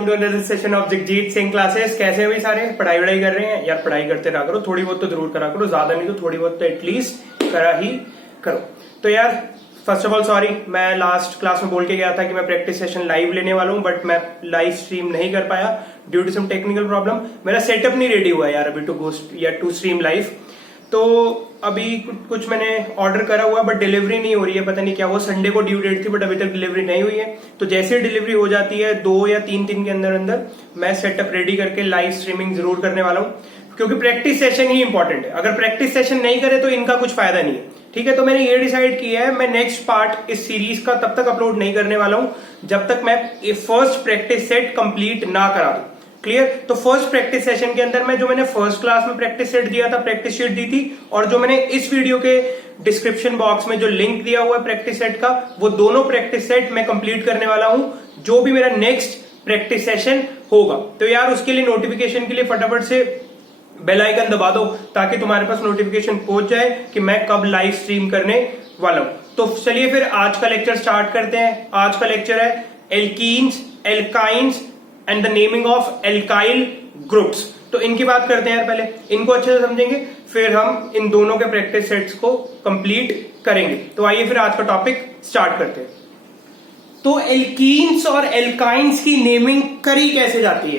Welcome to another session of Jagjit Singh classes. कैसे हैं भाई सारे? पढ़ाई वढ़ाई कर रहे हैं यार? पढ़ाई करते रहा करो, थोड़ी बहुत तो जरूर करा करो, ज्यादा नहीं तो थोड़ी बहुत तो एटलीस्ट करा ही करो। तो यार फर्स्ट ऑफ ऑल सॉरी, मैं लास्ट क्लास में बोल के गया था कि मैं प्रैक्टिस सेशन लाइव लेने वाला हूं, बट मैं लाइव स्ट्रीम नहीं कर पाया due to some technical problem. मेरा सेटअप नहीं रेडी हुआ यार अभी टू गोस्ट या टू स्ट्रीम लाइव। तो अभी कुछ मैंने ऑर्डर करा हुआ बट डिलीवरी नहीं हो रही है, पता नहीं क्या हुआ। संडे को ड्यू डेट थी बट अभी तक डिलीवरी नहीं हुई है। तो जैसे डिलीवरी हो जाती है 2 या 3 दिन के अंदर अंदर मैं सेटअप रेडी करके लाइव स्ट्रीमिंग जरूर करने वाला हूं, क्योंकि प्रैक्टिस सेशन ही इंपॉर्टेंट है। अगर प्रैक्टिस सेशन नहीं करे तो इनका कुछ फायदा नहीं है, ठीक है। तो मैंने ये डिसाइड किया है मैं नेक्स्ट पार्ट इस सीरीज का तब तक अपलोड नहीं करने वाला हूं जब तक मैं फर्स्ट प्रैक्टिस सेट कंप्लीट ना करा दूं। क्लियर? तो फर्स्ट प्रैक्टिस सेशन के अंदर मैं जो मैंने फर्स्ट क्लास में प्रैक्टिस सेट दिया था, प्रैक्टिस शीट दी थी, और जो मैंने इस वीडियो के डिस्क्रिप्शन बॉक्स में जो लिंक दिया हुआ है प्रैक्टिस सेट का, वो दोनों प्रैक्टिस सेट मैं कंप्लीट करने वाला हूं जो भी मेरा नेक्स्ट प्रैक्टिस सेशन होगा। तो यार उसके लिए नोटिफिकेशन के लिए फटाफट से बेल आइकन दबा दो ताकि तुम्हारे पास नोटिफिकेशन पहुंच जाए कि मैं कब लाइव स्ट्रीम करने वाला हूं। तो चलिए फिर आज का लेक्चर स्टार्ट करते हैं। आज का लेक्चर है alkenes, alkynes and the naming of alkyl groups. तो इनकी बात करते हैं यार, पहले इनको अच्छे से समझेंगे, फिर हम इन दोनों के प्रैक्टिस सेट्स को कंप्लीट करेंगे। तो आइए फिर आज का टॉपिक स्टार्ट करते हैं। तो एल्कीन्स और एल्काइंस की नेमिंग करी कैसे जाती है?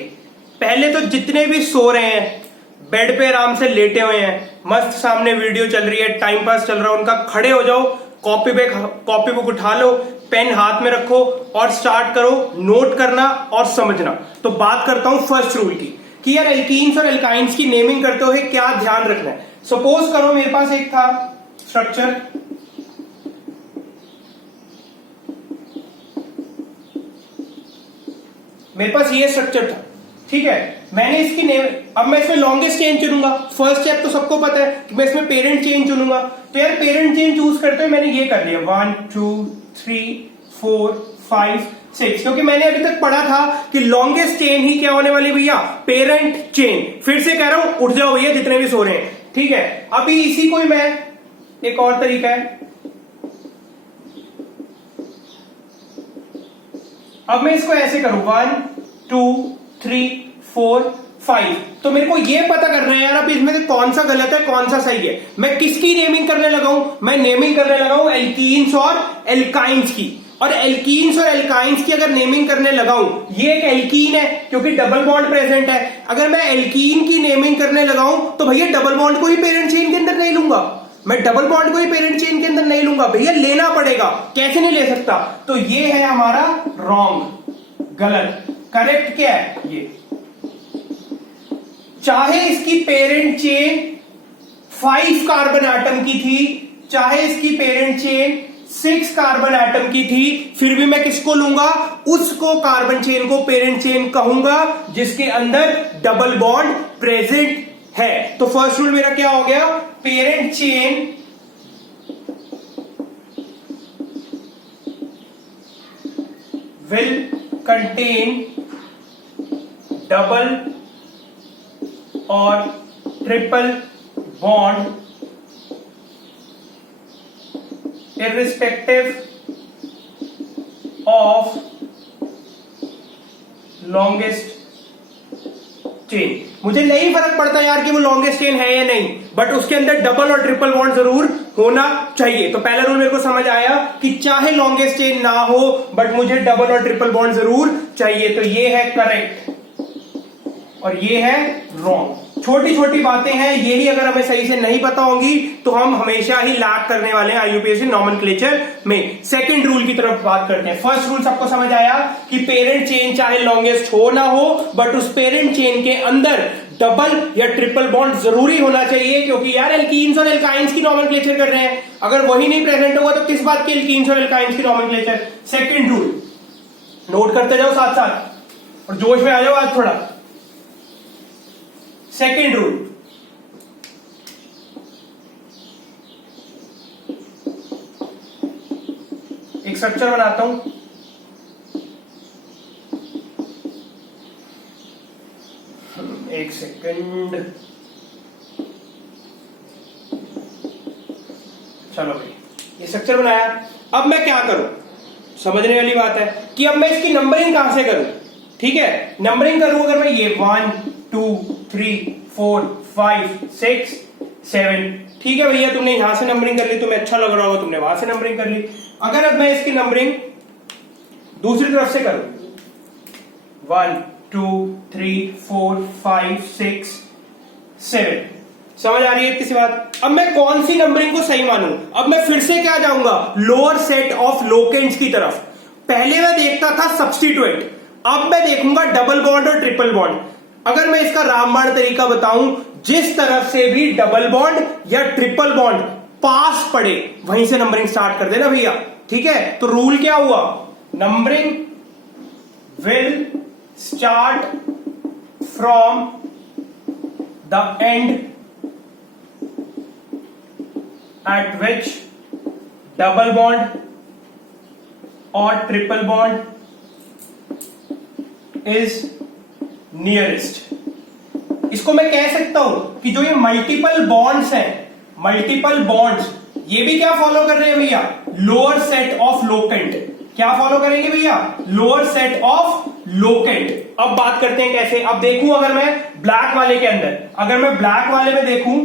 पहले तो जितने भी सो रहे हैं, बेड पे आराम से लेटे हुए हैं, मस्त सामने वीडियो चल रही है, टाइम पास चल रहा है उनका, खड़े हो जाओ, कॉपी बुक उठा लो, पेन हाथ में रखो और स्टार्ट करो नोट करना और समझना। तो बात करता हूं फर्स्ट रूल की कि यार एल्कीन्स और एल्काइंस की नेमिंग करते हुए क्या ध्यान रखना है। सपोज करो मेरे पास एक था स्ट्रक्चर, मेरे पास ये स्ट्रक्चर था, ठीक है। मैंने इसकी नेम, अब मैं इसमें लॉन्गेस्ट चेन चुनूंगा। फर्स्ट स्टेप तो सबको पता है कि मैं इसमें पेरेंट चेन चुनूंगा। तो यार पेरेंट चेन चूज करते हुए मैंने ये कर लिया 1 2 3 4 5 6, क्योंकि मैंने अभी तक पढ़ा था कि लॉन्गेस्ट चेन ही क्या होने वाली भैया, पेरेंट चेन। फिर से कह रहा हूं उठ जाओ भैया जितने भी सो रहे हैं, ठीक है। अभी इसी को मैं, एक और तरीका है, अब मैं इसको ऐसे करूं 1 2 3 4 5। तो मेरे को ये पता करना है यार अब इसमें से कौन सा गलत है कौन सा सही है। मैं किसकी नेमिंग करने लगा हूं? मैं नेमिंग करने लगा हूं एल्कीन्स और एल्काइंस की। और एल्कीन्स और एल्काइंस की अगर नेमिंग करने लगा हूं, ये एक एल्कीन है क्योंकि डबल बॉन्ड प्रेजेंट है। अगर मैं एल्कीन की नेमिंग करने लगा हूं तो भैया डबल बॉन्ड को ही पेरेंट चेन के अंदर नहीं लूंगा, मैं डबल बॉन्ड को ही पेरेंट चेन के अंदर नहीं लूंगा भैया, लेना पड़ेगा। कैसे नहीं ले सकता? तो ये है हमारा रॉन्ग, गलत। करेक्ट क्या है? ये चाहे इसकी पेरेंट चेन 5 कार्बन एटम की थी, चाहे इसकी पेरेंट चेन 6 कार्बन एटम की थी, फिर भी मैं किसको लूंगा? उसको कार्बन चेन को पेरेंट चेन कहूंगा जिसके अंदर डबल बॉन्ड प्रेजेंट है। तो फर्स्ट रूल मेरा क्या हो गया? Parent chain will contain double और triple bond irrespective of longest chain. मुझे नहीं फर्क पड़ता यार कि वो लॉन्गेस्ट चेन है या नहीं, बट उसके अंदर डबल और ट्रिपल बॉन्ड जरूर होना चाहिए। तो पहला रूल मेरे को समझ आया कि चाहे लॉन्गेस्ट चेन ना हो बट मुझे डबल और ट्रिपल बॉन्ड जरूर चाहिए। तो ये है करेक्ट और ये है रॉन्ग। छोटी छोटी बातें हैं, यही अगर हमें सही से नहीं पता होंगी तो हम हमेशा ही लैग करने वाले हैं आईयूपीएससी नॉमेनक्लेचर में। सेकंड रूल की तरफ बात करते हैं। फर्स्ट रूल सबको समझ आया कि पेरेंट चेन चाहे लॉन्गेस्ट हो ना हो बट उस पेरेंट चेन के अंदर डबल या ट्रिपल बॉन्ड जरूरी होना चाहिए, क्योंकि यार एल्कीन्स और एल्काइंस की नॉमेनक्लेचर कर रहे हैं। अगर वही नहीं प्रेजेंट होगा तो किस बात की एल्कीन्स और एल्काइंस की नॉमेनक्लेचर? सेकंड रूल नोट करते जाओ साथ साथ और जोश में आ जाओ आज थोड़ा। सेकेंड रूल, एक स्ट्रक्चर बनाता हूं, एक सेकंड, चलो भाई ये स्ट्रक्चर बनाया। अब मैं क्या करूं? समझने वाली बात है कि अब मैं इसकी नंबरिंग कहां से करूं, ठीक है, नंबरिंग करूं अगर मैं ये 1 2 3 4 5 6 7, ठीक है भैया, तुमने यहां से नंबरिंग कर ली, तुम्हें अच्छा लग रहा होगा, तुमने वहां से नंबरिंग कर ली। अगर अब मैं इसकी नंबरिंग दूसरी तरफ से करूं 1 2 3 4 5 6 7, समझ आ रही है किसी बात? अब मैं कौन सी नंबरिंग को सही मानूं? अब मैं फिर से क्या जाऊंगा, लोअर सेट ऑफ लोकेंट्स की तरफ। पहले मैं देखता था सब्स्टिट्यूएंट, अब मैं देखूंगा डबल बॉन्ड और ट्रिपल बॉन्ड। अगर मैं इसका रामबाण तरीका बताऊं, जिस तरफ से भी डबल बॉन्ड या ट्रिपल बॉन्ड पास पड़े वहीं से नंबरिंग स्टार्ट कर देना भैया, ठीक है? तो रूल क्या हुआ, numbering will start from the end at which double bond or triple bond is nearest। इसको मैं कह सकता हूं कि जो ये मल्टीपल बॉन्ड्स हैं, मल्टीपल बॉन्ड्स, ये भी क्या फॉलो कर रहे हैं भैया, लोअर सेट ऑफ लोकेंट। क्या फॉलो करेंगे भैया, लोअर सेट ऑफ लोकेंट। अब बात करते हैं कैसे। अब देखूं अगर मैं ब्लैक वाले के अंदर, अगर मैं ब्लैक वाले में देखूं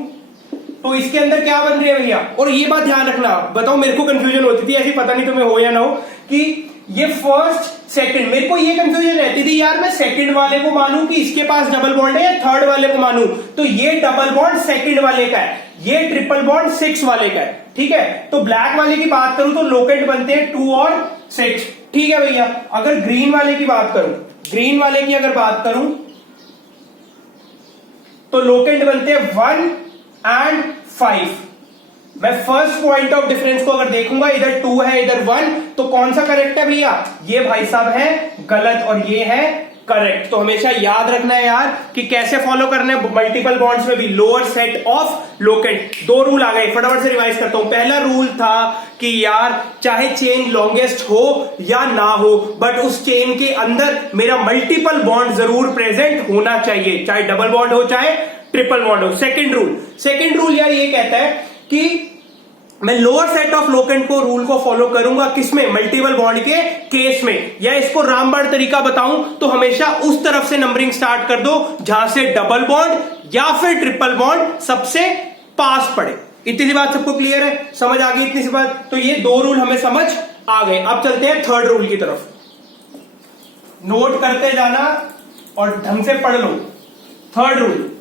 तो इसके अंदर क्या बन रही है भैया, और ये बात ध्यान रखना, बताओ मेरे को कंफ्यूजन होती थी ऐसी, पता नहीं तुम्हें हो या ना हो, कि ये फर्स्ट सेकंड, मेरे को ये कंफ्यूजन रहती थी यार, मैं सेकंड वाले को मानूं कि इसके पास डबल बॉन्ड है, या थर्ड वाले को मानूं तो ये डबल बॉन्ड सेकंड वाले का है, ये ट्रिपल बॉन्ड 6 वाले का है, ठीक है? तो ब्लैक वाले की बात करूं तो लोकेंट बनते हैं 2 और 6, ठीक है भैया? अगर ग्रीन वाले की बात करूं, ग्रीन वाले की अगर बात करूं तो लोकेंट बनते हैं 1 एंड 5। मैं फर्स्ट पॉइंट ऑफ डिफरेंस को अगर देखूंगा, इधर 2 है इधर 1, तो कौन सा करेक्ट है भैया, ये भाई साहब है गलत और ये है करेक्ट। तो हमेशा याद रखना है यार कि कैसे फॉलो करना है मल्टीपल बॉन्ड्स में भी, lower set of locant. 2 rule आ गए, फटाफट से रिवाइज करता हूं। पहला रूल था कि यार चाहे चेन लॉन्गेस्ट हो या ना हो, बट उस चेन के अंदर मेरा मल्टीपल बॉन्ड जरूर प्रेजेंट होना चाहिए, चाहे डबल बॉन्ड हो चाहे ट्रिपल बॉन्ड हो। सेकंड रूल यार ये कहता है कि मैं लोअर सेट ऑफ लोकेंट को रूल को फॉलो करूंगा, किसमें, मल्टीपल बॉन्ड के केस में। या इसको रामबाण तरीका बताऊं तो हमेशा उस तरफ से नंबरिंग स्टार्ट कर दो जहां से डबल बॉन्ड या फिर ट्रिपल बॉन्ड सबसे पास पड़े। इतनी सी बात सबको क्लियर है, समझ आ गई इतनी सी बात? तो ये 2 रूल हमें समझ आ गए। अब चलते हैं थर्ड रूल की तरफ, नोट करते जाना और ढंग से पढ़ लो। थर्ड रूल,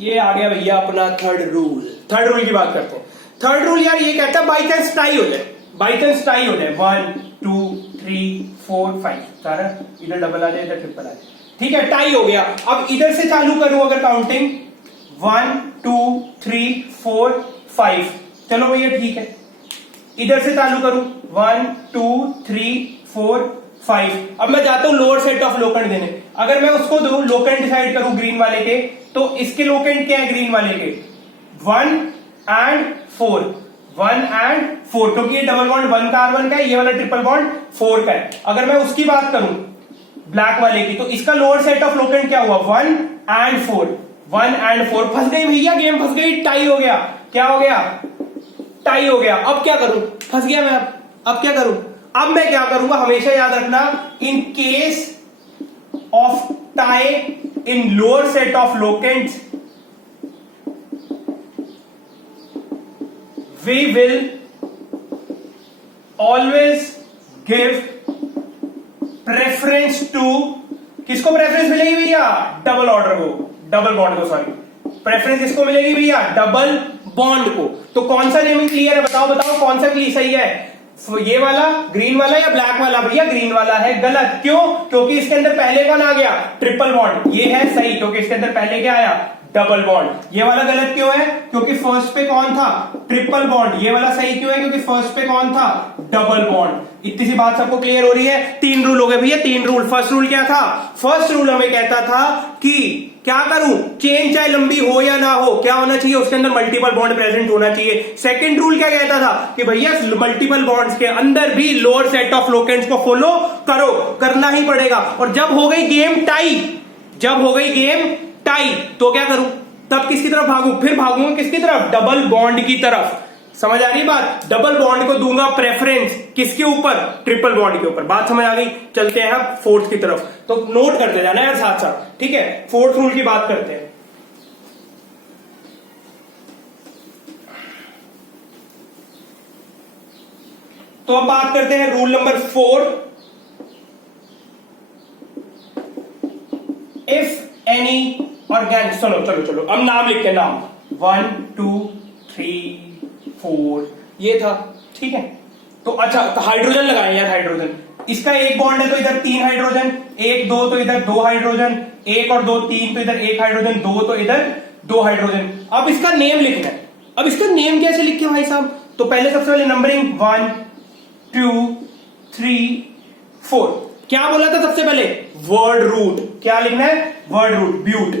ये आ गया भैया अपना थर्ड रूल। थर्ड रूल की बात करते हैं। थर्ड रूल यार ये कहता है बाई चांस टाई हो जाए, बाई चांस टाई हो जाए 1 2 3 4 5, सारा इधर डबल आ जाए इधर ट्रिपल आ जाए, ठीक है, टाई हो गया। अब इधर से चालू करूं अगर काउंटिंग 1 2 3 4 5, चलो भैया ठीक है। इधर से चालू करूं 1 2 3 4 5, अब मैं जाता हूं लोअर सेट ऑफ लोकेंट देने। अगर मैं उसको दूं लोकेंट डिसाइड करूं ग्रीन वाले के, तो इसके लोकेंट क्या है ग्रीन वाले के, 1 एंड 4, 1 एंड 4, क्योंकि ये डबल बॉन्ड 1 कार्बन का है, ये वाला ट्रिपल बॉन्ड 4 का है। अगर मैं उसकी बात करूं ब्लैक वाले की, तो इसका लोअर सेट ऑफ लोकेंट क्या हुआ, 1 एंड 4, 1 एंड 4। फंस गई भैया, गेम फंस गई, टाई हो गया। क्या हो गया, टाई हो गया। अब क्या करूं, फंस गया मैं, अब क्या करूं? अब मैं क्या करूंगा, हमेशा याद रखना, in case of tie in lower set of locants we will always give preference to, किसको प्रेफरेंस मिलेगी भैया, डबल ऑर्डर को, डबल बॉन्ड को, सॉरी, प्रेफरेंस किसको मिलेगी भैया, डबल बॉन्ड को। तो कौन सा नेमिंग क्लियर है, बताओ बताओ कौन सा सही है, ये वाला ग्रीन वाला या ब्लैक वाला? भैया ग्रीन वाला है गलत। क्यों? क्योंकि इसके अंदर पहले कौन आ गया, ट्रिपल बॉन्ड। ये है सही क्योंकि इसके अंदर पहले क्या आया, डबल बॉन्ड। ये वाला गलत क्यों है, क्योंकि फर्स्ट पे कौन था, ट्रिपल बॉन्ड। ये वाला सही क्यों है, क्योंकि फर्स्ट पे कौन था, डबल बॉन्ड। इतनी सी बात सबको क्लियर हो रही है? 3 रूल हो गए भैया, 3 रूल। फर्स्ट रूल क्या था, फर्स्ट रूल हमें कहता था कि क्या करूं, चेन चाहे लंबी हो या ना हो, क्या होना चाहिए, उसके अंदर मल्टीपल बॉन्ड प्रेजेंट होना चाहिए। सेकंड रूल क्या कहता था कि भैया मल्टीपल बॉन्ड्स के अंदर भी लोअर सेट ऑफ लोकेंट्स को फॉलो करो, करना ही पड़ेगा। और जब हो गई गेम टाई, जब हो गई गेम टाई, तो क्या करूं, तब किसकी तरफ भागूं, फिर भागूंगा किसकी तरफ, डबल बॉन्ड की तरफ। समझ आ रही बात? डबल बॉन्ड को दूंगा प्रेफरेंस किसके ऊपर? ट्रिपल बॉन्ड के ऊपर। बात समझ आ गई? चलते हैं अब फोर्थ की तरफ, तो नोट करते जाना यार साथ साथ, ठीक है? फोर्थ रूल की बात करते हैं। तो अब बात करते हैं rule number 4। If any organic, सुनो चलो चलो अब नाम लिखते हैं, नाम 1 2 3 4 ये था, ठीक है? तो अच्छा तो हाइड्रोजन लगाए यार, हाइड्रोजन इसका एक बॉन्ड है तो इधर 3 हाइड्रोजन, 1 2 तो इधर 2 हाइड्रोजन, 1 और 2 3 तो इधर 1 हाइड्रोजन, 2 तो इधर 2 हाइड्रोजन। अब इसका नेम लिखना है। अब इसका नेम कैसे लिखे भाई साहब? तो पहले सबसे पहले नंबरिंग 1 2 3 4। क्या बोला था सबसे पहले? Word root. क्या लिखना है? वर्ड रूट, ब्यूट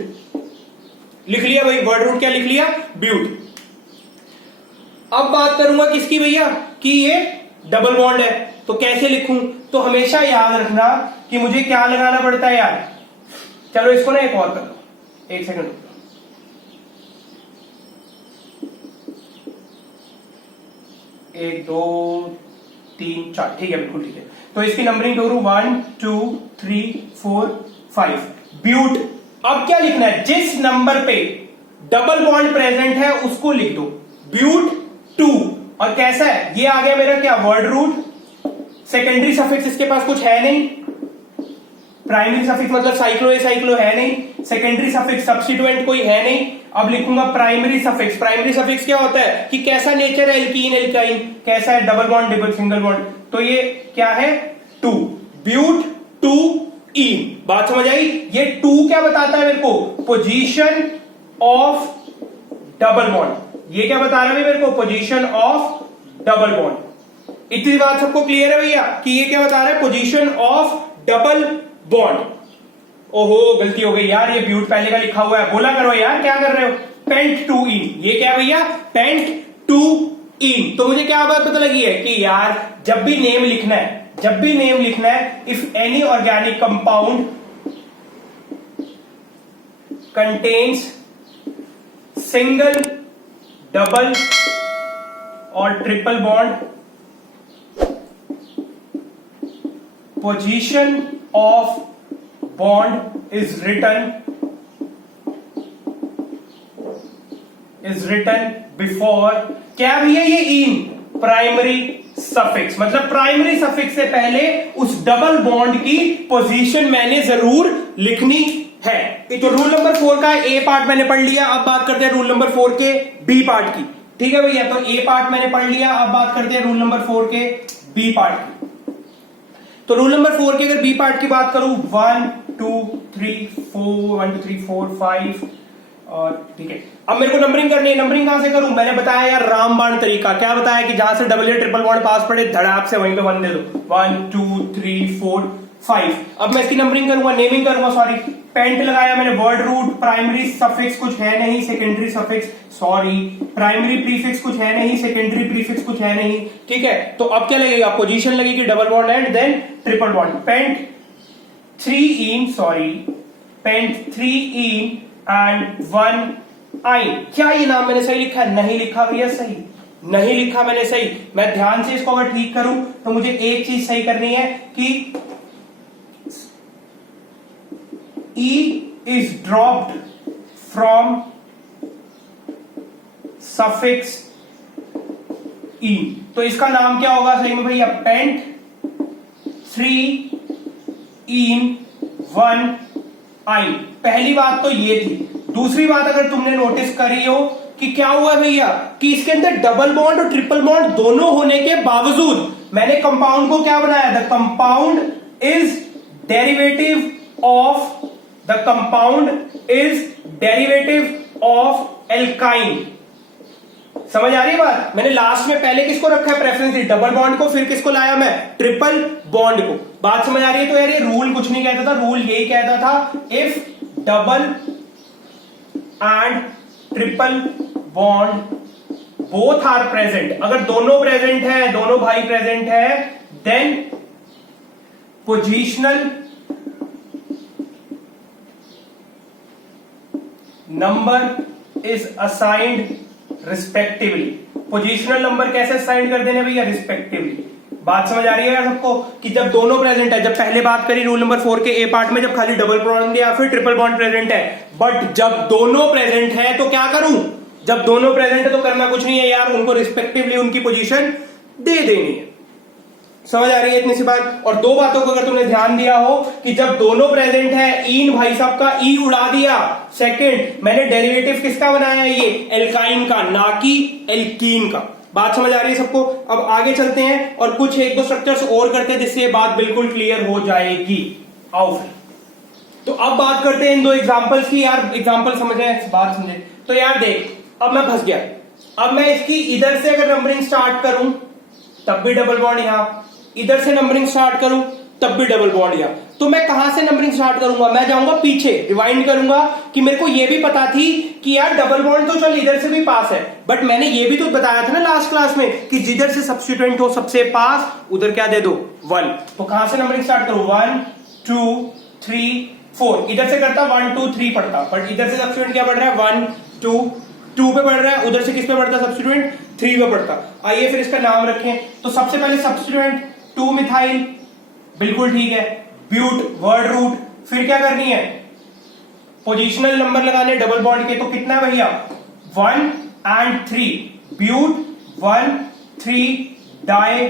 लिख लिया भाई। वर्ड रूट क्या लिख लिया? ब्यूट। अब बात करूंगा किसकी भैया? कि ये डबल बॉन्ड है, तो कैसे लिखूं? तो हमेशा याद रखना कि मुझे क्या लगाना पड़ता है यार। चलो इसको ना एक और कर लो, एक सेकंड रुको। 1 2 3 4, ठीक है, बिल्कुल ठीक है। तो इसकी नंबरिंग करूं 1 2 3 4 5, ब्यूट। अब क्या लिखना है? जिस नंबर पे डबल बॉन्ड प्रेजेंट है उसको लिख दो, ब्यूट 2। और कैसा है ये? आ गया मेरा क्या? Word root. सेकेंडरी सफिक्स इसके पास कुछ है नहीं, प्राइमरी सफिक्स मतलब साइक्लो साइक्लो है नहीं, सेकेंडरी सफिक्स सब्स्टिट्यूएंट कोई है नहीं। अब लिखूंगा प्राइमरी सफिक्स। प्राइमरी सफिक्स क्या होता है कि कैसा नेचर है? Alkene alkyne. कैसा है? Double bond double single bond. तो ये क्या है? 2, ब्यूट 2 ईन। बात समझ आई? ये 2 क्या बताता है मेरे को? Position of double bond. ये क्या बता रहा है मेरे को? Position of double bond. इतनी बात सबको क्लियर है भैया कि ये क्या बता रहा है? Position of double bond. ओहो गलती हो गई यार, ये ब्यूट पहले का लिखा हुआ है। बोला करो यार, क्या कर रहे हो? पेंट 2 इन। ये क्या भैया? पेंट 2 इन। तो मुझे क्या बात पता लगी है कि यार जब भी नेम लिखना है, जब भी नेम लिखना है, if any organic compound contains single double और triple bond, position of bond is written before क्या भैया? ये इन प्राइमरी सफिक्स, मतलब प्राइमरी सफिक्स से पहले उस डबल बॉन्ड की पोजीशन मैंने जरूर लिखनी है। तो रूल नंबर 4 का ए पार्ट मैंने पढ़ लिया। अब बात करते हैं रूल नंबर 4 के बी पार्ट की, ठीक है भैया? तो ए पार्ट मैंने पढ़ लिया, अब बात करते हैं रूल नंबर 4 के बी पार्ट की। तो रूल नंबर 4 के अगर बी पार्ट की बात करूं, 1 2 3 4 1 2 3 4 5, और ठीक है। अब मेरे को नंबरिंग करनी है। नंबरिंग कहां से करूं? मैंने बताया यार रामबाण तरीका। क्या बताया कि जहां से डबल या ट्रिपल बॉन्ड पास पड़े धड़ाक से वहीं पे 1 दे दो। 1 2 3 4 5। अब मैं इसकी नंबरिंग करूंगा, नेमिंग करूंगा, सॉरी। पेंट लगाया मैंने, वर्ड रूट, प्राइमरी सफिक्स कुछ है नहीं, secondary suffix sorry, primary prefix कुछ है नहीं, सेकेंडरी प्रीफिक्स कुछ है नहीं, ठीक है? तो अब क्या लगेगा? पोजीशन लगेगी double bond and then triple bond. Pent 3 ene, sorry, pent 3 ene and 1 yne. क्या ये नाम मैंने सही लिखा? नहीं लिखा भैया, सही नहीं लिखा मैंने, सही। मैं ध्यान से इसको अगर ठीक करूं तो मुझे एक चीज सही करनी है कि E is dropped from suffix E। तो इसका नाम क्या होगा सही में भैया? पेंट 3 इन 1 आइन। पहली बात तो ये थी। दूसरी बात अगर तुमने नोटिस करी हो कि क्या हुआ भैया कि इसके अंदर डबल बॉन्ड और ट्रिपल बॉन्ड दोनों होने के बावजूद मैंने कंपाउंड को क्या बनाया? The compound is derivative of alkyne. समझ आ रही है बात? मैंने लास्ट में पहले किसको रखा है प्रेफरेंस? डबल बॉन्ड को, फिर किसको लाया मैं? ट्रिपल बॉन्ड को। बात समझ आ रही है? तो यार ये रूल कुछ नहीं कहता था, रूल यही कहता था if double and triple bond both are present, अगर दोनों प्रेजेंट है, दोनों भाई प्रेजेंट है, then positional number is assigned respectively। Positional number कैसे असाइन कर देने भैया, रिस्पेक्टिवली। बात समझ आ रही है यार सबको कि जब दोनों प्रेजेंट है, जब पहले बात करी रूल नंबर 4 के ए पार्ट में, जब खाली डबल बॉन्ड या फिर ट्रिपल बॉन्ड प्रेजेंट है, बट जब दोनों प्रेजेंट है तो क्या करूं, जब दोनों प्रेजेंट है तो करना कुछ नहीं है यार, उनको रिस्पेक्टिवली उनकी पोजीशन दे देनी है। समझ आ रही है इतनी सी बात। और दो बातों को अगर तुमने ध्यान दिया हो कि जब दोनों प्रेजेंट है, इन भाई साहब का ई उड़ा दिया। सेकंड, मैंने डेरिवेटिव किसका बनाया है, ये एल्काइन का, ना कि एल्कीन का। बात समझ आ रही है सबको। अब आगे चलते हैं और कुछ एक दो स्ट्रक्चर्स और करते हैं जिससे ये बात बिल्कुल क्लियर हो जाएगी। आओ फिर, तो अब बात करते हैं इन दो एग्जांपल्स की। यार एग्जांपल समझे, बात समझे। तो यार देख, अब मैं फंस गया। अब मैं इसकी इधर से अगर नंबरिंग स्टार्ट करूं तब भी डबल बॉन्ड यहां, इधर से नंबरिंग स्टार्ट करूं तब भी डबल बॉन्ड यहां। तो मैं कहां से नंबरिंग स्टार्ट करूंगा, मैं जाऊंगा पीछे, रिवाइंड करूंगा कि मेरे को यह भी पता थी कि यार डबल बॉन्ड तो चल इधर से भी पास है, बट मैंने ये भी तो बताया था ना लास्ट क्लास में कि जिधर से सब्स्टिट्यूएंट हो सबसे पास, उधर क्या दे दो, 1। तो कहां से नंबरिंग स्टार्ट करूं, 1 2 3 4। इधर से करता 1 2 3 पढ़ता, बट इधर से सब्स्टिट्यूएंट क्या पढ़ रहा है, 1 2 पे पढ़ रहा है, उधर से किस पे पढ़ता सब्स्टिट्यूएंट, 3 पे पढ़ता। आइए फिर इसका नाम रखें। तो सबसे पहले सब्स्टिट्यूएंट 2 मिथाइल, बिल्कुल ठीक है। ब्यूट, वर्ड रूट, फिर क्या करनी है, पोजिशनल नंबर लगाने डबल बॉन्ड के। तो कितना है भैया, 1 and 3, ब्यूट 1 3 डाई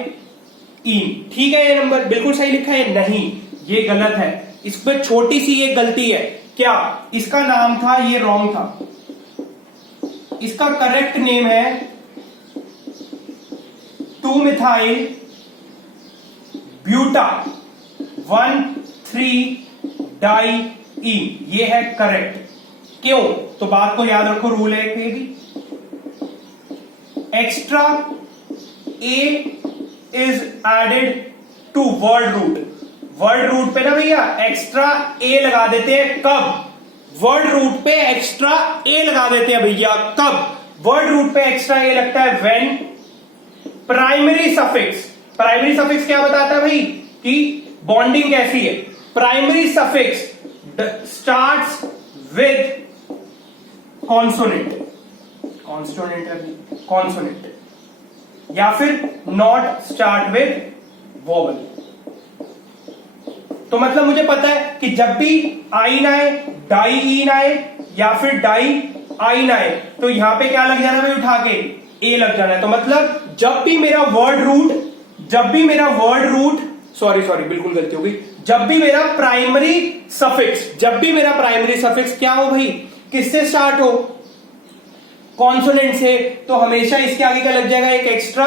इन। ठीक है, ये नंबर बिल्कुल सही लिखा है, नहीं ये गलत है। इस पे छोटी सी ये गलती है, क्या इसका नाम था, ये रॉन्ग था। इसका करेक्ट नेम है 2 मिथाइल ब्यूटा 1 3 डाई इन, ये है करेक्ट। क्यों, तो बात को याद रखो, रूल है कि भी extra a is added to word root. Word root पे ना भैया एक्स्ट्रा ए लगा देते हैं, कब, वर्ड रूट पे एक्स्ट्रा ए लगा देते हैं भैया, कब, वर्ड रूट पे एक्स्ट्रा ए लगता है when primary suffix. Primary suffix क्या बताता है भाई कि बॉन्डिंग कैसी है। Primary suffix starts with consonant, consonant, या फिर नॉट स्टार्ट विद वोवल। तो मतलब मुझे पता है कि जब भी आइन आए, डाई इन आए या फिर डाई आइन आए, तो यहां पे क्या लग जाना भाई, उठा के ए लग जाना है। तो मतलब जब भी मेरा वर्ड रूट सॉरी बिल्कुल गलती हो गई, जब भी मेरा प्राइमरी सफिक्स क्या हो भाई, किससे स्टार्ट हो, कॉन्सोनेंट से, तो हमेशा इसके आगे क्या लग जाएगा, एक एक्स्ट्रा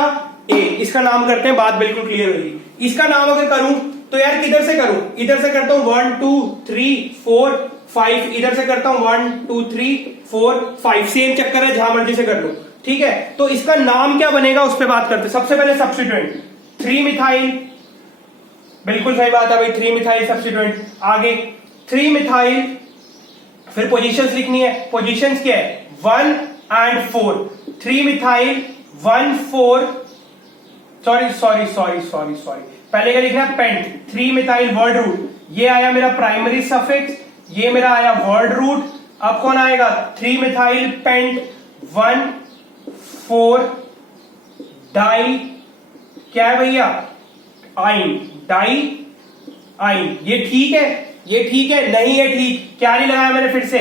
ए। इसका नाम करते हैं, बात बिल्कुल क्लियर होगी। इसका नाम अगर करूं तो यार किधर से करूं, इधर से करता हूं 1 2 3 4 5, इधर से करता हूं 1 2 3 4 5, सेम चक्कर है, जहां मर्जी से कर लो। ठीक है, तो इसका नाम क्या बनेगा उस पर बात करते हैं। सबसे पहले सब्स्टिट्यूएंट 3 मिथाइल, बिल्कुल सही बात है भाई, 3 मिथाइल सब्स्टिट्यूएंट। आगे 3 मिथाइल, फिर पोजीशंस लिखनी है। पोजीशंस क्या है, 1 and 4, 3 मिथाइल 1 4, सॉरी पहले क्या लिखना है, पेंट 3 मिथाइल वर्ड रूट, ये आया मेरा प्राइमरी सफिक्स, ये मेरा आया वर्ड रूट। अब कौन आएगा, 3 मिथाइल पेंट 1 4 डाई, क्या है भैया, आइन, डाई आइन। ये ठीक है, नहीं है ठीक, क्या नहीं लगाया मैंने फिर से,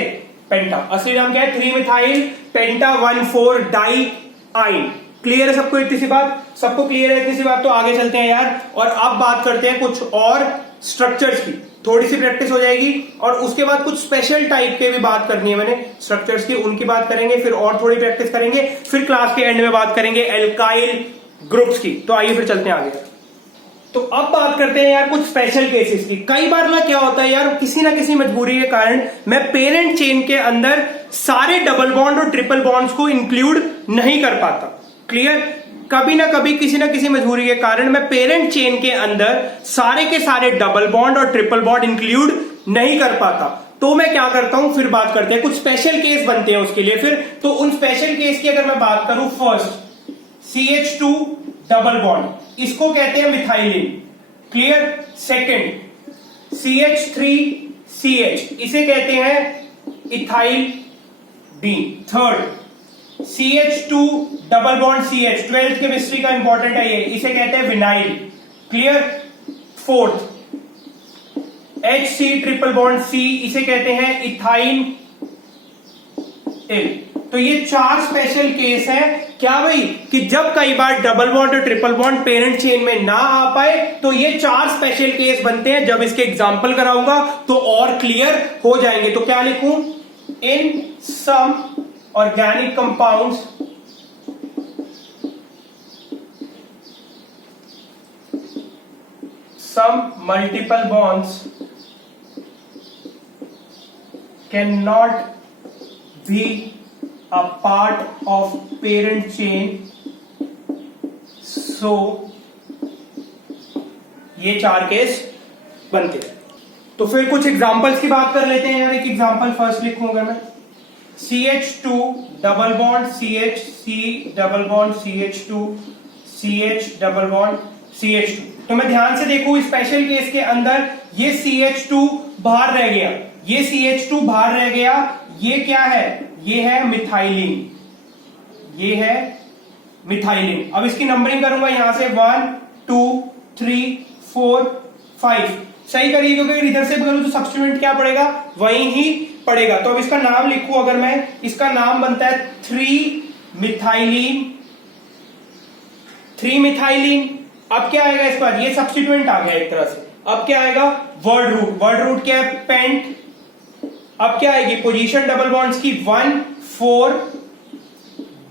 पेंटा। असली नाम क्या है, 3 मिथाइल पेंटा 1 4 डाई आइन। क्लियर है सबको इतनी सी बात, सबको क्लियर है इतनी सी बात। तो आगे चलते हैं यार, और अब बात करते हैं कुछ और स्ट्रक्चर्स की, थोड़ी सी प्रैक्टिस हो जाएगी, और उसके बाद कुछ स्पेशल टाइप के भी बात करनी है मैंने स्ट्रक्चर्स की, उनकी बात करेंगे, फिर और थोड़ी प्रैक्टिस करेंगे, फिर क्लास के एंड में बात करेंगे एल्काइल ग्रुप्स की। तो आइए फिर चलते हैं आगे। तो अब बात करते हैं यार कुछ स्पेशल केसेस की। कई बार ना क्या होता है यार, किसी ना किसी मजबूरी के कारण मैं पेरेंट चेन के अंदर सारे डबल बॉन्ड और ट्रिपल बॉन्ड्स को इंक्लूड नहीं कर पाता। क्लियर, कभी ना कभी किसी ना किसी मजबूरी के कारण मैं पेरेंट चेन के अंदर सारे के सारे डबल बॉन्ड और ट्रिपल बॉन्ड इंक्लूड नहीं कर पाता। तो मैं क्या करता हूं, फिर बात करते हैं, कुछ स्पेशल केस बनते हैं उसके लिए फिर। तो उन स्पेशल केस की अगर मैं बात करूं, फर्स्ट CH2 डबल बॉन्ड, इसको कहते हैं मिथाइलिन। क्लियर, सेकंड CH3CH, इसे कहते हैं ethyl dean. Third CH2 double bond CH, 12th chemistry का इंपॉर्टेंट है ये, इसे कहते हैं vinyl. Clear. Fourth HC triple bond C, इसे कहते हैं इथाइन एल। तो ये 4 स्पेशल केस है क्या भाई, कि जब कई बार डबल बॉन्ड और ट्रिपल बॉन्ड पेरेंट चेन में ना आ पाए तो ये 4 स्पेशल केस बनते हैं। जब इसके एग्जाम्पल कराऊंगा तो और क्लियर हो जाएंगे। तो क्या लिखूं, in some organic compounds some multiple bonds cannot be a part of parent chain, so ये 4 केस बनते हैं। तो फिर कुछ एग्जांपल्स की बात कर लेते हैं यार। एक एग्जांपल फर्स्ट लिखूंगा मैं, CH2 double bond CH, C double bond CH2, CH double bond CH2। तो मैं ध्यान से देखूं स्पेशल केस के अंदर ये CH2 बाहर रह गया, ये CH2 बाहर रह गया, ये क्या है, ये है मिथाइलिन, ये है मिथाइलिन। अब इसकी नंबरिंग करूंगा यहां से 1 2 3 4 5, सही करिए क्योंकि इधर से भी करूं तो सब्स्टिट्यूएंट क्या पड़ेगा, वही ही पड़ेगा। तो अब इसका नाम लिखूं अगर मैं, इसका नाम बनता है 3 मिथाइलिन, 3 मिथाइलिन। अब क्या आएगा इसके बाद, ये सब्स्टिट्यूएंट आ गया एक तरह से। अब क्या आएगा, वर्ड रूट, वर्ड रूट क्या है, पेंट। अब क्या आएगी पोजीशन डबल बॉन्ड्स की 1 4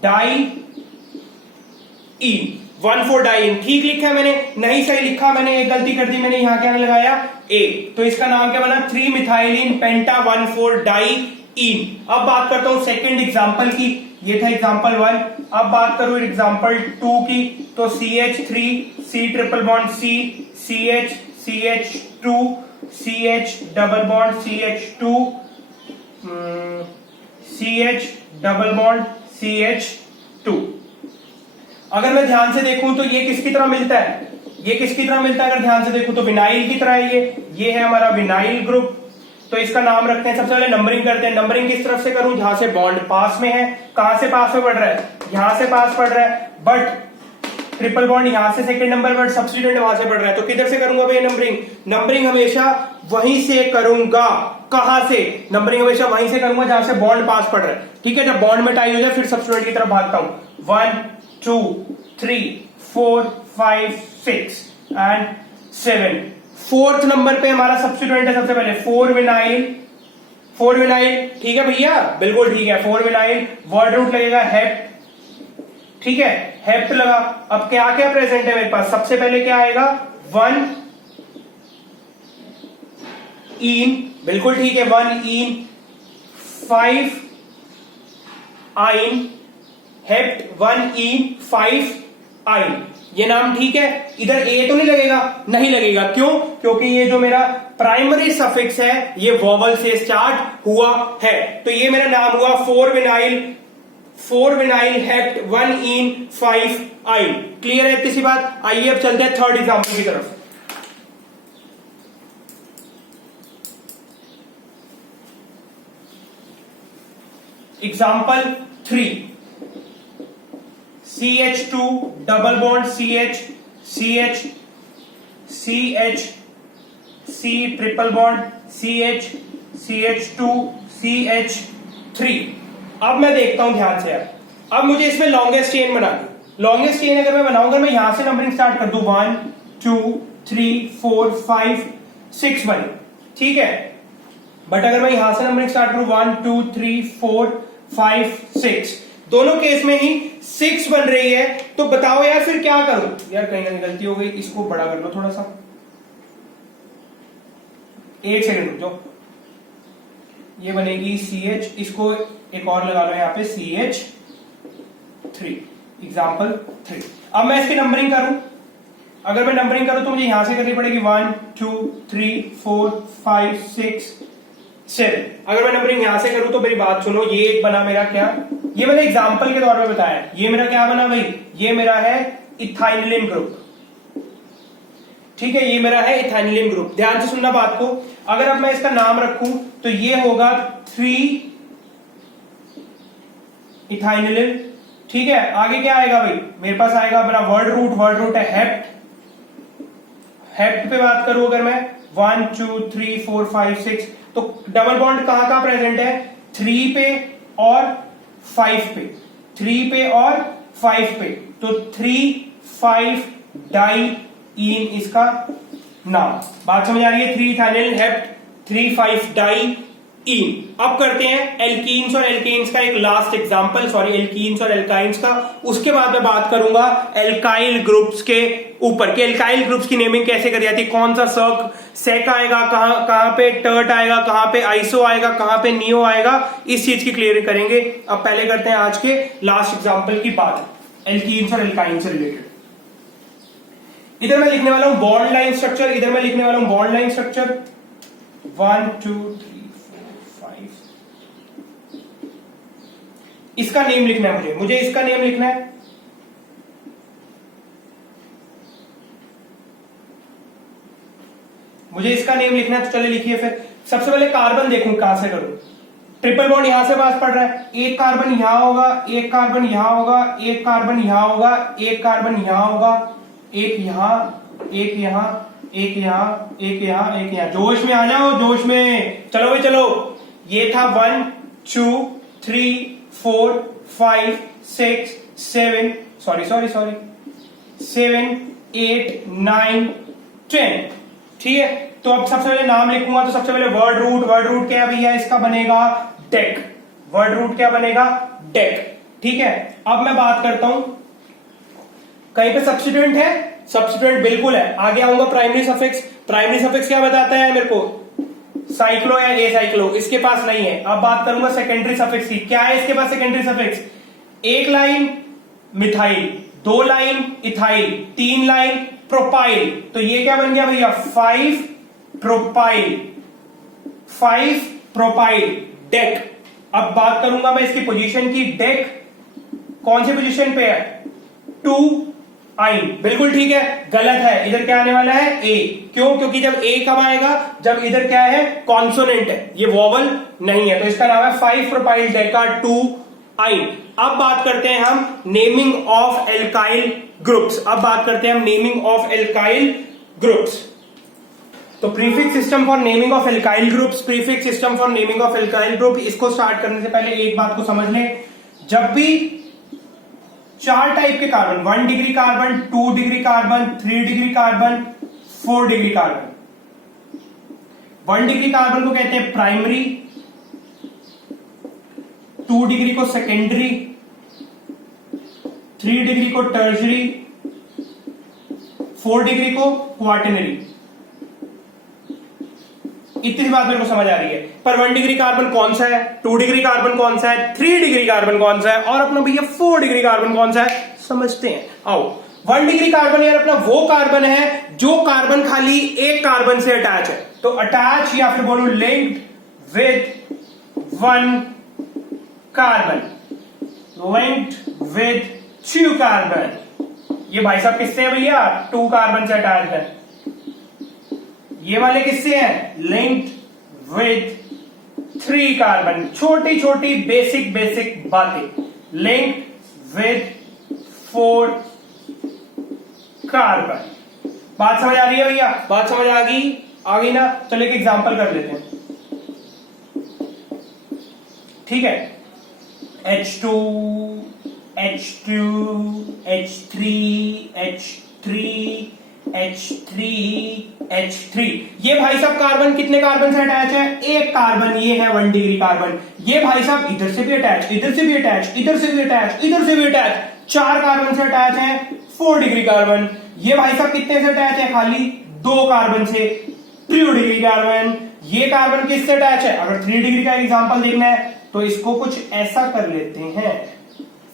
डाई इन, 1 4 डाई इन। ठीक लिखा है मैंने, नहीं सही लिखा मैंने, एक गलती कर दी मैंने, यहां क्या लगाया ए। तो इसका नाम क्या बना, 3 मिथाइलिन पेंटा 1 4 डाई इन। अब बात करता हूं सेकंड एग्जांपल की, ये था एग्जांपल 1। अब बात करूं एग्जांपल 2 की, तो CH3 C triple bond C, CH CH2 CH double bond CH2, CH double bond CH2। अगर मैं ध्यान से देखूं तो ये किसकी तरह मिलता है, ये किसकी तरह मिलता है, अगर ध्यान से देखूं तो विनाइल की तरह है। ये है हमारा विनाइल ग्रुप। तो इसका नाम रखते हैं, सबसे पहले नंबरिंग करते हैं। नंबरिंग किस तरफ से करूं, जहां से बॉन्ड पास में है। कहां से पास में पड़ रहा है, यहां से पास पड़ रहा है, बट ट्रिपल बॉन्ड यहां से सेकंड नंबर पर, सब्स्टिट्यूएंट वहां से पड़ रहा है। तो किधर से करूंगा भाई नंबरिंग, नंबरिंग हमेशा वहीं से करूंगा। कहां से, नंबरिंग हमेशा वहीं से करूंगा जहां से बॉन्ड पास पड़ रहा है। ठीक है, जब बॉन्ड में टाई हो जाए फिर सब्स्टिट्यूएंट की तरफ भागता हूं। 1 2 3 4 5 6 एंड 7। फोर्थ नंबर पे हमारा सब्स्टिट्यूएंट है सबसे पहले 4 विनाइल, 4 विनाइल। ठीक है भैया, बिल्कुल ठीक है, 4 विनाइल। वर्ड रूट लगेगा हेप्ट, ठीक है, हेप्ट लगा। अब क्या क्या प्रेजेंट है मेरे पास, सबसे पहले क्या आएगा 1 इन, बिल्कुल ठीक है, 1 इन, 5 आइन, हेप्ट 1 इन 5 आइन। ये नाम ठीक है। इधर ए तो नहीं लगेगा, नहीं लगेगा, क्यों, क्योंकि ये जो मेरा प्राइमरी सफिक्स है ये वॉवल से स्टार्ट हुआ है। तो ये मेरा नाम हुआ 4 विनाइल हेप्ट 1 इन 5 आइन। क्लियर है इतनी सी बात। आइए अब चलते हैं थर्ड एग्जांपल की तरफ। Example 3, CH2 double bond CH, CH CH C triple bond CH, CH2 CH3। अब मैं देखता हूं ध्यान से, अब मुझे इसमें लॉन्गेस्ट चेन बनानी। लॉन्गेस्ट चेन अगर मैं बनाऊंगा, मैं यहां से नंबरिंग स्टार्ट कर दूं 1 2 3 4 5 6 बने, ठीक है। बट अगर मैं यहां से नंबरिंग स्टार्ट करूं 1 2 3 4 5 6, दोनों केस में ही 6 बन रही है। तो बताओ यार फिर क्या करूं, यार कहीं ना कहीं गलती हो गई, इसको बड़ा कर लो थोड़ा सा, एक सेकंड रुक जाओ। ये बनेगी CH, इसको एक और लगा लो यहां पे CH3, एग्जाम्पल 3। अब मैं इसकी नंबरिंग करूं, अगर मैं नंबरिंग करूं तो मुझे यहां से करनी पड़ेगी 1 2 3 4 5 6 7। अगर मैं नंबरिंग यहां से करूं तो मेरी बात सुनो, ये एक बना मेरा क्या, ये मैंने एग्जाम्पल के तौर पे बताया, ये मेरा क्या बना भाई, ये मेरा है इथाइनिलिन ग्रुप, ठीक है, ये मेरा है इथाइनिलिन ग्रुप। ध्यान से सुनना बात को। अगर अब मैं इसका नाम रखूं तो ये होगा 3 इथाइनिलिन। ठीक है, आगे क्या आएगा भाई, मेरे पास आएगा अपना वर्ड रूट है हेप्ट। हेप्ट पे बात करूं अगर मैं 1 2 3 4 5 6, तो डबल बॉन्ड कहां कहां प्रेजेंट है, 3 पे और 5 पे, 3 पे और 5 पे, तो 3 5 डाई इन इसका नाम। बात समझ आ रही है, 3 इथाइनिल हेप्ट 3 5 डाई इन। अब करते हैं एल्कीन्स और एल्केन्स का एक लास्ट एग्जांपल, सॉरी एल्कीन्स और एल्काइंस का, उसके बाद मैं बात करूंगा एल्काइल ग्रुप्स के ऊपर कि एल्काइल ग्रुप्स की नेमिंग कैसे करी जाती है, कौन सा सेक आएगा, कहां पे टर्ट आएगा, कहां पे आइसो आएगा, कहां पे नियो आएगा, इस चीज की क्लियर करेंगे। अब पहले करते हैं आज के लास्ट एग्जाम्पल की बात, एल्कीन्स और एल्काइंस से रिलेटेड। इधर मैं लिखने वाला हूं बॉन्ड लाइन स्ट्रक्चर, इधर मैं लिखने वाला हूं बॉन्ड लाइन स्ट्रक्चर 1 2 3 4 5। इसका नेम लिखना है मुझे इसका नेम लिखना है, मुझे इसका नेम लिखना है। तो चलिए लिखिए फिर। सबसे पहले कार्बन देखूं कहां से करूं, ट्रिपल बॉन्ड यहां से पास पड़ रहा है, एक कार्बन यहां होगा, एक कार्बन यहां होगा, एक कार्बन यहां होगा, एक कार्बन यहां होगा, एक यहां, एक यहां, एक यहां, एक यहां, एक यहां। जोश में आ जाओ, जोश में, चलो भाई चलो। ये था 1 2 3 4 5 6 7, सॉरी 7 8 9 10। ठीक है, तो अब सबसे पहले नाम लिखूंगा, तो सबसे पहले वर्ड रूट क्या भैया इसका बनेगा डेक, वर्ड रूट क्या बनेगा डेक। ठीक है, अब मैं बात करता हूं कहीं पे सब्स्टिट्यूएंट है, सब्स्टिट्यूएंट बिल्कुल है। आगे आऊंगा प्राइमरी सफिक्स, प्राइमरी सफिक्स क्या बताता है मेरे को, साइक्लो या ए साइक्लो, इसके पास नहीं है। अब बात करूंगा सेकेंडरी सफिक्स की, क्या है इसके पास सेकेंडरी सफिक्स, एक line methyl, 2 line ethyl, 3 line propyl, तो ये क्या बन गया भैया 5 प्रोपाइल, 5 प्रोपाइल डेक। अब बात करूंगा मैं इसकी पोजीशन की, डेक कौन सी पोजीशन पे है 2 आइन, बिल्कुल ठीक है, गलत है, इधर क्या आने वाला है ए। क्यों, क्योंकि जब ए कब आएगा, जब इधर क्या है कॉन्सोनेंट है, ये वोवल नहीं है, तो इसका नाम है 5 प्रोपाइल डेका 2 आइन। अब बात करते हैं हम नेमिंग ऑफ एल्काइल ग्रुप्स, अब बात करते हैं हम नेमिंग ऑफ एल्काइल ग्रुप्स। तो prefix system for naming of alkyl groups, prefix system for naming of alkyl group, इसको स्टार्ट करने से पहले एक बात को समझ लें, जब भी 4 टाइप के carbon, 1 degree carbon, 2 degree carbon, 3 degree carbon, 4 degree carbon. 1 degree carbon को कहते हैं प्राइमरी, 2 डिग्री को सेकेंडरी, 3 डिग्री को टर्शरी, 4 डिग्री को क्वार्टनरी। इतनी बात मेरे को समझ आ रही है, पर 1 डिग्री कार्बन कौन सा है, 2 डिग्री कार्बन कौन सा है, 3 डिग्री कार्बन कौन सा है, और अपना भैया 4 डिग्री कार्बन कौन सा है, समझते हैं। आओ, 1 डिग्री कार्बन यार अपना वो कार्बन है जो कार्बन खाली एक कार्बन से अटैच है, तो अटैच या फिर बोलूं linked with 1 carbon, linked with 2 carbon. ये भाई साहब किससे है भैया, 2 कार्बन से अटैच है। ये वाले किससे हैं, लिंक्ड विद 3 कार्बन। छोटी छोटी बेसिक बातें, लिंक्ड विद 4 कार्बन। बात समझ आ रही है भैया, बात समझ आ गई ना। चलो एक एग्जांपल कर लेते हैं, ठीक है। H2 H2 H3 H3 H3 H3, ये भाई साहब कार्बन कितने कार्बन से अटैच है, एक कार्बन, ये है 1 डिग्री कार्बन। ये भाई साहब इधर से भी अटैच, इधर से भी अटैच, इधर से भी अटैच, इधर से भी अटैच, 4 कार्बन से अटैच है 4 डिग्री कार्बन। ये भाई साहब कितने से अटैच है, खाली 2 कार्बन से 3 डिग्री कार्बन। ये कार्बन किससे अटैच है, अगर 3 डिग्री का एग्जांपल देखना है तो इसको कुछ ऐसा कर लेते हैं,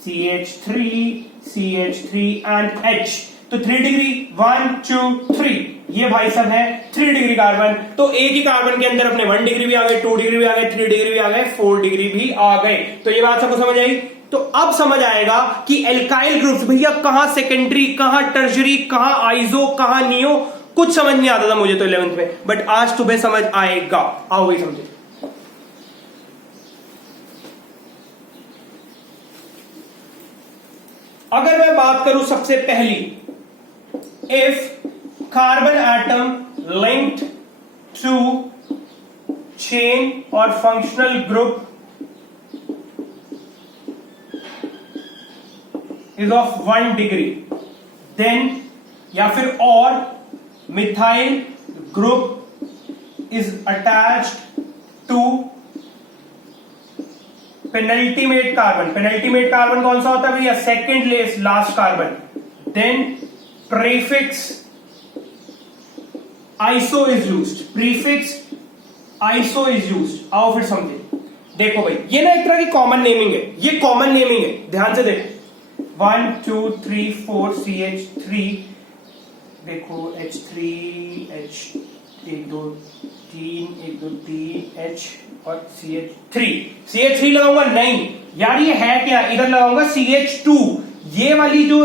CH3 एंड H, तो 3 डिग्री 1 2 3, ये भाई सब है 3 डिग्री कार्बन। तो एक ही कार्बन के अंदर अपने 1 डिग्री भी आ गए, 2 डिग्री भी आ गए, 3 डिग्री भी आ गए, 4 डिग्री भी आ गए। तो ये बात सबको समझ आई। तो अब समझ आएगा कि एल्काइल ग्रुप्स भैया कहां सेकेंडरी, कहां टर्शरी, कहां आइसो, कहां नियो, कुछ समझ नहीं आता था मुझे तो 11th में, बट आज तुम्हें समझ आएगा। आओ भाई समझे। अगर मैं बात करूं सबसे पहली, if carbon atom linked to chain और functional group is of 1 degree, then या फिर और methyl group is attached to penultimate carbon. Penultimate carbon कौन सा होता है भैया? Second less last carbon. Then prefix iso is used, prefix iso is used. आओ फिर समझे। देखो भाई, ये ना एक तरह की कॉमन नेमिंग है, ये कॉमन नेमिंग है, ध्यान से देखो। 1 2 3 4 CH3, देखो H3 H 1 2 3 1 2 3 H और CH3 लगाऊंगा नहीं यार, ये है क्या? इधर लगाऊंगा CH2। ये वाली जो,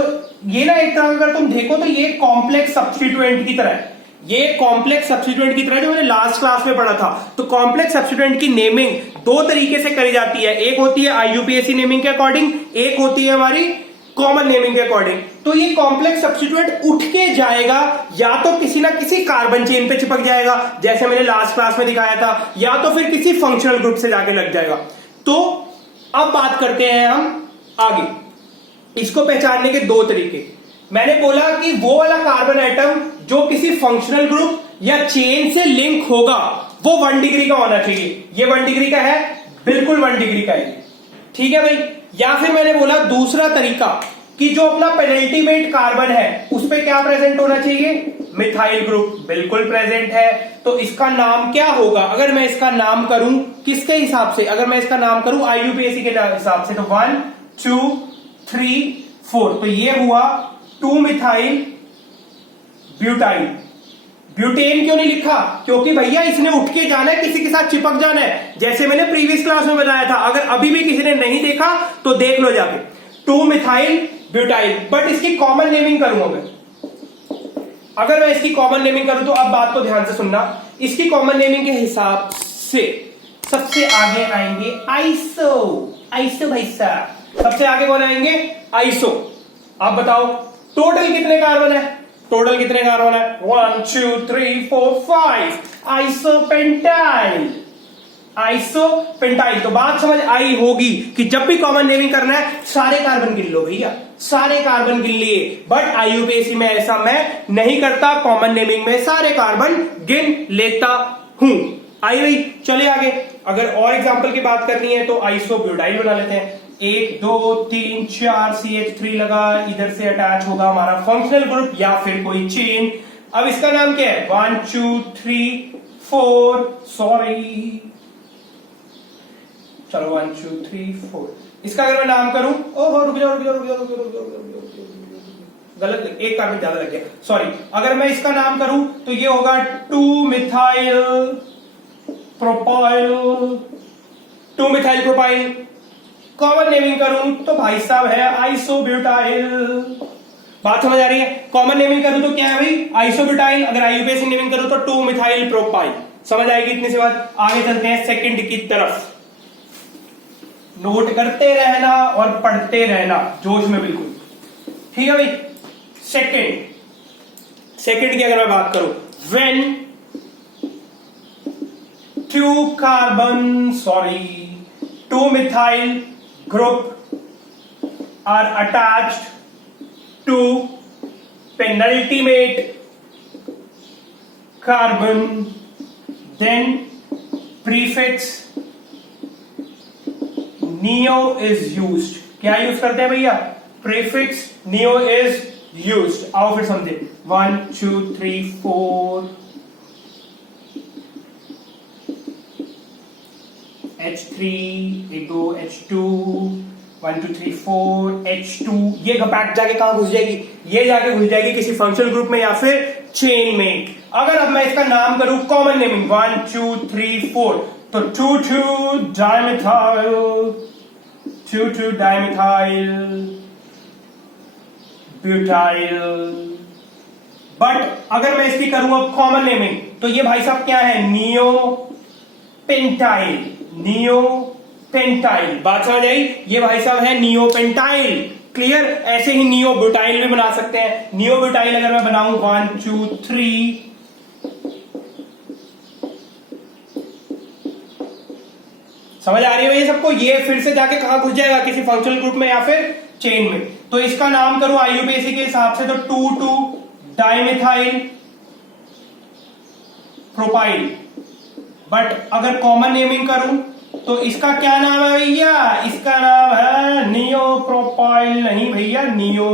ये ना एक तरह अगर तुम देखो तो ये कॉम्प्लेक्स सब्स्टिट्यूएंट की तरह है, ये कॉम्प्लेक्स सब्स्टिट्यूएंट की तरह जो मैंने लास्ट क्लास में पढ़ा था। तो कॉम्प्लेक्स सब्स्टिट्यूएंट की नेमिंग दो तरीके से करी जाती है, एक होती है IUPAC नेमिंग के अकॉर्डिंग, एक होती है हमारी कॉमन नेमिंग के अकॉर्डिंग। तो ये कॉम्प्लेक्स सब्स्टिट्यूएंट उठ के जाएगा या तो किसी ना किसी कार्बन चेन पे चिपक जाएगा जैसे मैंने लास्ट क्लास में दिखाया था, या तो फिर किसी फंक्शनल ग्रुप से जाके लग जाएगा। तो अब बात करते हैं हम आगे। इसको पहचानने के दो तरीके। मैंने बोला कि वो वाला कार्बन एटम जो किसी फंक्शनल ग्रुप या चेन से लिंक होगा वो 1 डिग्री का होना चाहिए। ये 1 डिग्री का है, बिल्कुल 1 डिग्री का है, ठीक है भाई। या फिर मैंने बोला दूसरा तरीका कि जो अपना पेनल्टीमेट कार्बन है उस पे क्या प्रेजेंट होना चाहिए? मिथाइल ग्रुप, बिल्कुल प्रेजेंट है। तो इसका नाम क्या होगा? अगर मैं इसका नाम करूं किसके हिसाब से? अगर मैं इसका नाम करूं IUPAC के हिसाब से, तो 1 2 3 4, तो ये हुआ 2 मिथाइल ब्यूटाइल। ब्यूटेन क्यों नहीं लिखा? क्योंकि भैया इसने उठ के जाना है, किसी के साथ चिपक जाना है, जैसे मैंने प्रीवियस क्लास में बताया था। अगर अभी भी किसी ने नहीं देखा तो देख लो जाके, 2 मिथाइल ब्यूटाइल। बट इसकी कॉमन नेमिंग करूंगा मैं। अगर मैं इसकी कॉमन नेमिंग करूं तो अब बात को ध्यान से सुनना। इसकी कॉमन नेमिंग के हिसाब से सबसे आगे आएंगे आइसो। आइसो भाई साहब, सबसे आगे कौन आएंगे? आइसो। आप बताओ टोटल कितने कार्बन है? टोटल कितने कार्बन है? 1 2 3 4 5 आइसोपेंटाइल। आइसोपेंटाइल। तो बात समझ आई होगी कि जब भी कॉमन नेमिंग करना है सारे कार्बन गिन लो भैया, सारे कार्बन गिन लिए। बट IUPAC में ऐसा मैं नहीं करता, कॉमन नेमिंग में सारे कार्बन गिन लेता हूं। आई भाई, चले आगे। अगर और एग्जांपल की बात करनी है तो आइसोब्यूटाइल बना लेते हैं। 1 2 3 4 CH3 लगा, इधर से अटैच होगा हमारा फंक्शनल ग्रुप या फिर कोई चेन। अब इसका नाम क्या है? 1 2 3 4, सॉरी, चलो 1 2 3 4। इसका अगर मैं नाम करूं, ओहो रुक जाओ, गलत, एक कार्बन ज्यादा लग गया, सॉरी। अगर मैं इसका नाम करूं तो ये होगा 2 methyl propyl. 2 methyl propyl. Common naming करूं तो भाई साहब है आइसोब्यूटाइल। बात समझ आ रही है? कॉमन नेमिंग करूं तो क्या है भाई? आइसोब्यूटाइल। अगर IUPAC नेमिंग करूं तो 2 मिथाइल प्रोपाइल। समझ आएगी इतनी सी बात। आगे चलते हैं सेकंड की तरफ। नोट करते रहना और पढ़ते रहना जोश में, बिल्कुल ठीक है भाई। सेकंड की अगर मैं बात करूं, when 2 methyl group are attached to penultimate carbon, then prefix neo is used। क्या यूज करते हैं भैया? Prefix neo is used। आओ फिर समझे। 1 2 3 4 H3 1 2 H2 1 2 3 4 H2। ये घपाट जाके कहां घुस जाएगी? ये जाके घुस जाएगी किसी फंक्शनल ग्रुप में या फिर चेन में। अगर अब मैं इसका नाम करूं कॉमन नेमिंग 1 2 3 4, तो 2 2 डाइमिथाइल, 2 2 डाइमिथाइल ब्यूटाइल। बट अगर मैं इसकी करूं अब कॉमन नेमिंग तो ये भाई साहब क्या है? Neo pentyl. Neo pentyl. बात समझ आई? ये भाई साहब है नियो पेंटाइल। क्लियर। ऐसे ही नियो ब्यूटाइल भी बना सकते हैं। नियो ब्यूटाइल अगर मैं बनाऊं 1 2 3, समझ आ रही है ये सबको? ये फिर से जाके कहां घुस जाएगा, किसी फंक्शनल ग्रुप में या फिर चेन में। तो इसका नाम करूं आईयूपीएसी के हिसाब से तो 2 डाइमिथाइल प्रोपाइल। बट अगर कॉमन नेमिंग करूं तो इसका क्या नाम है भैया? इसका नाम है नियो प्रोपाइल, नहीं भैया नियो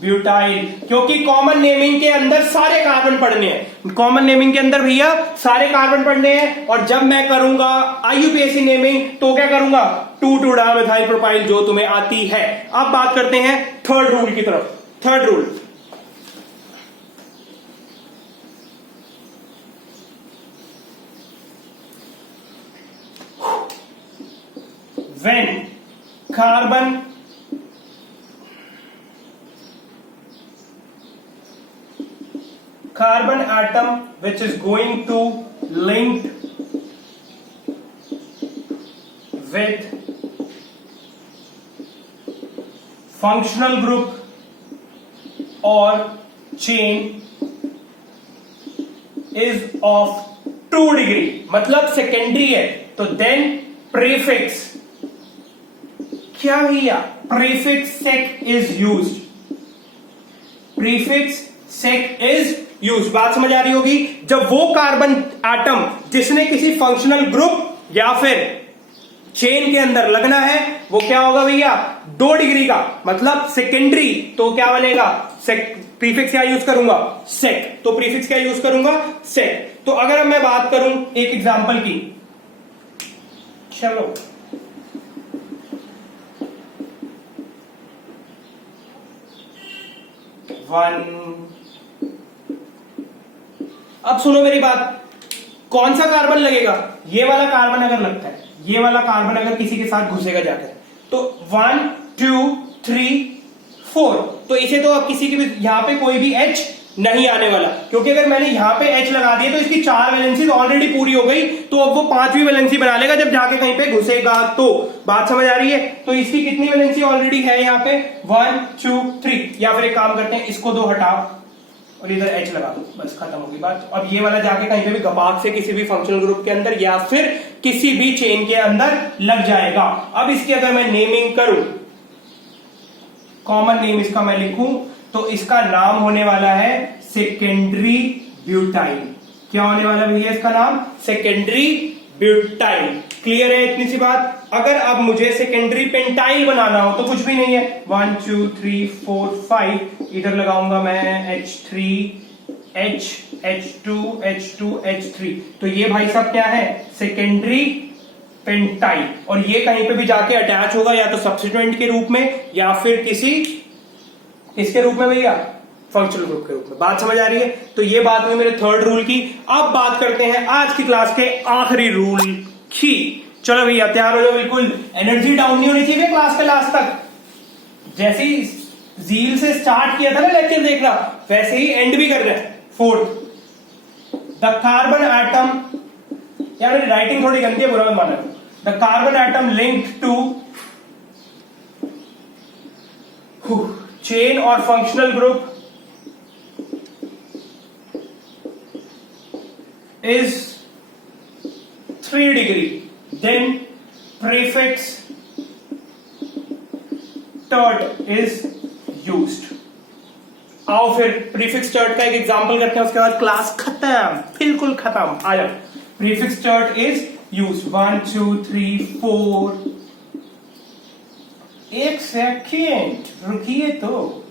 ब्यूटाइल, क्योंकि कॉमन नेमिंग के अंदर सारे कार्बन पढ़ने हैं। कॉमन नेमिंग के अंदर भैया सारे कार्बन पढ़ने हैं। और जब मैं करूंगा आईयूपीएसी नेमिंग तो क्या करूंगा? 2 डाइमिथाइल प्रोपाइल, जो तुम्हें आती है। अब बात करते हैं थर्ड रूल की तरफ। Third rule, when carbon atom which is going to link with functional group or chain is of 2 degree, मतलब सेकेंडरी है, तो देन प्रीफिक्स क्या भैया? Prefix sec is used. Prefix sec is used. बात समझ आ रही होगी? जब वो कार्बन एटम जिसने किसी फंक्शनल ग्रुप या फिर चेन के अंदर लगना है वो क्या होगा भैया? 2 डिग्री का, मतलब सेकेंडरी। तो क्या बनेगा? सेक। प्रीफिक्स क्या यूज करूंगा? सेक। तो प्रीफिक्स क्या यूज करूंगा? सेक। तो अगर अब मैं बात करूं एक एग्जांपल की, चलो 1, अब सुनो मेरी बात, कौन सा कार्बन लगेगा? ये वाला कार्बन अगर लगता है, ये वाला कार्बन अगर किसी के साथ घुसेगा जाकर, तो 1 2 3 4, तो इसे तो अब किसी के भी यहां पे कोई भी H नहीं आने वाला, क्योंकि अगर मैंने यहां पे H लगा दिया तो इसकी 4 वैलेंसी ऑलरेडी पूरी हो गई, तो अब वो 5वीं वैलेंसी बना लेगा जब जाके कहीं पे घुसेगा। तो बात समझ आ रही है? तो इसकी कितनी वैलेंसी ऑलरेडी है यहाँ पे? 1 2 3। या फिर एक काम करते हैं, इसको 2 हटाओ और इधर H लगा दो, बस खत्म होगी बात। अब ये वाला जाके कहीं पे भी गपाक से किसी भी फंक्शनल ग्रुप के अंदर या फिर किसी भी चेन के अंदर लग जाएगा। अब इसकी अगर मैं नेमिंग करूं, कॉमन नेम इसका मैं लिखूं, तो इसका नाम होने वाला है सेकेंडरी ब्यूटाइल। क्या होने वाला भैया इसका नाम? Secondary butyl. क्लियर है इतनी सी बात? अगर अब मुझे सेकेंडरी पेंटाइल बनाना हो तो कुछ भी नहीं है, 1 2 3 4 5, इधर लगाऊंगा मैं H3 H H2 H2 H3। तो ये भाई साहब क्या है? Secondary pentyl. और ये कहीं पे भी जाके अटैच होगा या तो सब्स्टिट्यूएंट के रूप में या फिर किसके रूप में भैया? फंक्शनल ग्रुप के रूप में। बात समझ आ रही है? तो ये बात हुई मेरे थर्ड रूल की। अब बात करते हैं आज की क्लास के आखिरी रूल की। चलो भैया तैयार हो जाओ, बिल्कुल एनर्जी डाउन नहीं होनी चाहिए क्लास के लास्ट तक। जैसे ही जील से स्टार्ट किया था ना लेक्चर देखना, वैसे ही एंड भी कर रहे हैं। फोर्थ, द कार्बन एटम, यार राइटिंग थोड़ी गंदी है, बुरा मत मानना। The carbon atom linked to chain और functional group is 3 degree, then prefix tert is used। आओ फिर प्रीफिक्स टर्ट का एक एग्जांपल करते हैं, उसके बाद क्लास खत्म, बिल्कुल खत्म। आ जाओ। Prefix tert is use 1 2 3 4। एक सेकेंड रुकिए, तो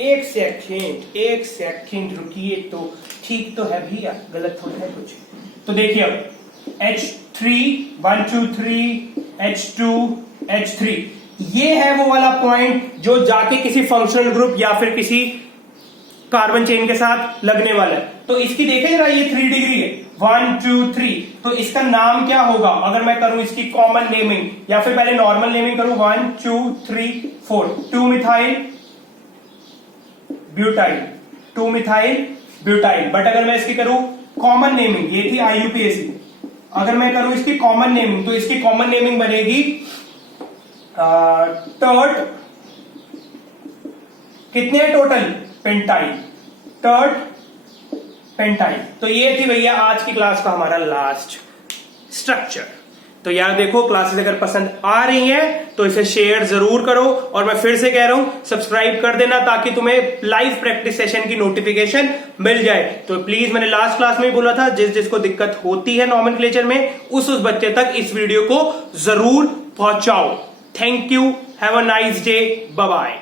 एक सेकेंड रुकिए, तो ठीक तो है भैया, गलत थोड़ा है कुछ। तो देखिए अब H3 1 2 3 H2 H3, ये है वो वाला पॉइंट जो जाके किसी फंक्शनल ग्रुप या फिर किसी कार्बन चेन के साथ लगने वाला है। तो इसकी देखें जरा, ये 3 डिग्री है, 1 2 3। तो इसका नाम क्या होगा अगर मैं करूं इसकी कॉमन नेमिंग, या फिर पहले नॉर्मल नेमिंग करूं? 1 2 3 4, 2 methyl butyl, 2 methyl butyl. But अगर मैं इसकी करूं कॉमन नेमिंग, ये थी आईयूपीएसी, अगर मैं करूं इसकी कॉमन नेमिंग, तो इसकी कॉमन नेमिंग बनेगी टर्ट, कितने टोटल? Pentyl, tert pentyl. तो ये थी भैया आज की क्लास का हमारा लास्ट स्ट्रक्चर। तो यार देखो, क्लासेस अगर पसंद आ रही हैं तो इसे शेयर जरूर करो, और मैं फिर से कह रहा हूं सब्सक्राइब कर देना ताकि तुम्हें लाइव प्रैक्टिस सेशन की नोटिफिकेशन मिल जाए। तो प्लीज, मैंने लास्ट क्लास में ही बोला था, जिस जिसको दिक्कत होती है नॉमेनक्लेचर में उस बच्चे तक इस वीडियो को जरूर पहुंचाओ। Thank you, have a nice day, bye bye.